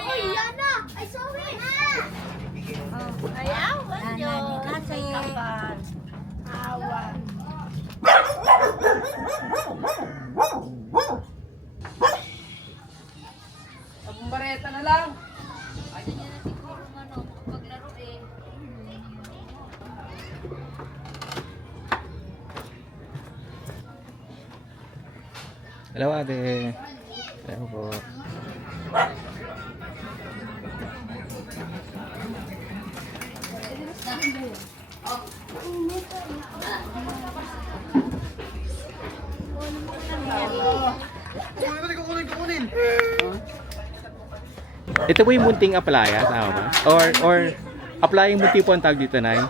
Uy, yan na! Ay, sorry! Ayaw, wala. Kasi awa. Bareta na lang. Pwede niya na siguro ano, paglaro eh. Hello ate. Hello po. Ito po yung munting aplaya, tama ba? Or applying munti po ang tawag dito, Nay?